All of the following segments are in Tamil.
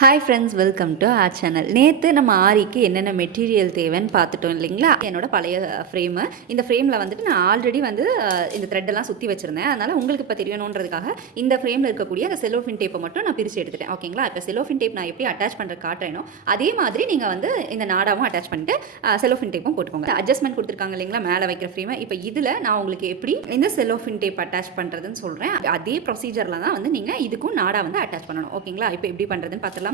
Hi friends, welcome to R channel. நேற்று நம்ம ஆரிக்கு என்னென்ன மெட்டீரியல் தேவைன்னு பார்த்துட்டோம் இல்லைங்களா. என்னோட பழைய ஃப்ரேமு. இந்த ஃப்ரேமில் வந்துட்டு நான் ஆல்ரெடி இந்த த்ரெட்டெல்லாம் சுற்றி வச்சுருந்தேன். அதனால் உங்களுக்கு இப்போ தெரியணுன்றதுக்காக இந்த ஃப்ரேமில் இருக்கக்கூடிய அந்த செலோஃபின் டேப்பை மட்டும் நான் பிரித்து எடுத்துட்டேன். ஓகேங்களா. இப்போ செலோஃபின் டேப் நான் எப்படி அட்டாச் பண்ணுற காட்டுறேனோ அதே மாதிரி நீங்கள் இந்த நாடாவும் அட்டாச் பண்ணிட்டு செலோஃபின் டேப்பும் போட்டுக்கோங்க. அட்ஜஸ்ட்மெண்ட் கொடுத்துருக்காங்க இல்லைங்களா மேலே வைக்கிற ஃப்ரேமை. இப்போ இதில் நான் உங்களுக்கு எப்படி இந்த செலோஃபின் டேப் அட்டாச் பண்ணுறதுன்னு சொல்கிறேன். அதே ப்ரொசீஜரில் தான் நீங்கள் இதுக்கும் நாடா அட்டாச் பண்ணணும். ஓகேங்களா. இப்போ எப்படி பண்ணுறதுன்னு பார்த்துக்கலாம்.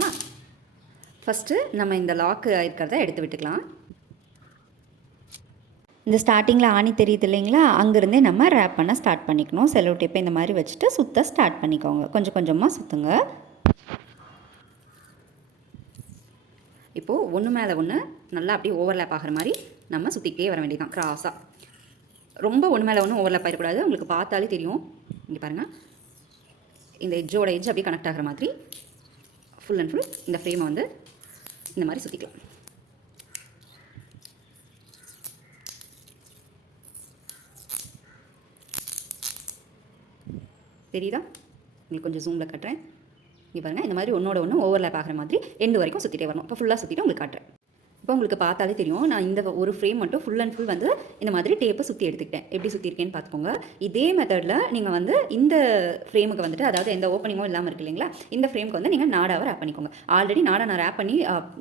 ஃபஸ்ட்டு நம்ம இந்த லாக்கு இருக்கிறத எடுத்து விட்டுக்கலாம். இந்த ஸ்டார்டிங்கில் ஆணி தெரியுது இல்லைங்களா, அங்கேருந்தே நம்ம ரேப் பண்ண ஸ்டார்ட் பண்ணிக்கணும். செலோ டேப்பை இந்த மாதிரி வச்சுட்டு சுற்ற ஸ்டார்ட் பண்ணிக்கோங்க. கொஞ்சம் கொஞ்சமாக சுற்றுங்க. இப்போது ஒன்று மேலே ஒன்று நல்லா அப்படியே ஓவர்லேப் ஆகிற மாதிரி நம்ம சுற்றிக்கிட்டே வர வேண்டியதான் கிராஸாக. ரொம்ப ஒன்று மேலே ஒன்று ஓவர்லேப் ஆகிடக்கூடாது. உங்களுக்கு பார்த்தாலே தெரியும். இங்கே பாருங்கள், இந்த எட்ஜோட எட்ஜ் அப்படியே கனெக்ட் ஆகிற மாதிரி ஃபுல் அண்ட் ஃபுல் இந்த ஃப்ரேமை இந்த மாதிரி சுற்றிக்கலாம். தெரியுதா? உங்களுக்கு கொஞ்சம் ஜூமில் காட்டுறேன். இங்கே பாருங்கள், இந்த மாதிரி ஒன்றோட ஒன்று ஓவர்லேப் ஆகிற மாதிரி எண்டு வரைக்கும் சுற்றிட்டே வரணும். இப்போ ஃபுல்லாக சுற்றிட்டு உங்களுக்கு காட்டுறேன். இப்போ உங்களுக்கு பார்த்தாலே தெரியும், நான் இந்த ஒரு ஃப்ரேம் மட்டும் ஃபுல் அண்ட் ஃபுல் இந்த மாதிரி டேப்பை சுற்றி எடுத்துக்கிட்டேன். எப்படி சுற்றிருக்கேன்னு பார்த்துக்கோங்க. இதே மெத்தடில் நீங்கள் இந்த ஃப்ரேமுக்கு அதாவது எந்த ஓப்பனிங்கும் இல்லாமல் இருக்கு இல்லைங்களா, இந்த ஃப்ரேமுக்கு நீங்கள் நாடாவை ரேப் பண்ணிக்கோங்க. ஆல்ரெடி நாடா நான் ரேப் பண்ணி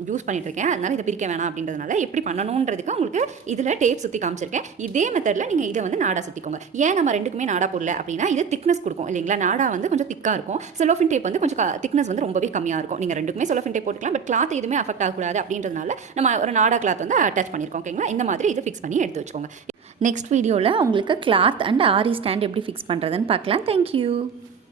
யூஸ் பண்ணிட்டுருக்கேன். அதனால் இதை பிரிக்க வேணாம் அப்படின்றதுனால எப்படி பண்ணணுன்றதுக்கு உங்களுக்கு இதில் டேப் சுற்றி காமிச்சிருக்கேன். இதே மெத்தடில் நீங்கள் இதை நாடா சுற்றிக்கோங்க. ஏன் நம்ம ரெண்டுக்குமே நாடா போடல அப்படின்னா, இது திக்னஸ் கொடுக்கும் இல்லைங்களா. நாடா கொஞ்சம் திக்காக இருக்கும். செலோஃபின் டேப் கொஞ்சம் திக்னஸ் ரொம்பவே கம்மியாக இருக்கும். நீங்கள் ரெண்டுக்குமே செலோஃபின் டேப் போட்டுக்கலாம். பட் கிளாத் எதுவுமே அஃபெக்ட் ஆகக்கூடாது அப்படின்றதுனால நம்ம ஒரு நாடா கிளாத் அட்டாச் பண்ணியிருக்கோம். ஓகேங்களா. இந்த மாதிரி இது ஃபிக்ஸ் பண்ணி எடுத்து வச்சுக்கோங்க. நெக்ஸ்ட் வீடியோவில் உங்களுக்கு கிளாத் அண்ட் ஆரி ஸ்டாண்ட் எப்படி ஃபிக்ஸ் பண்ணுறதுன்னு பார்க்கலாம். தேங்க்யூ.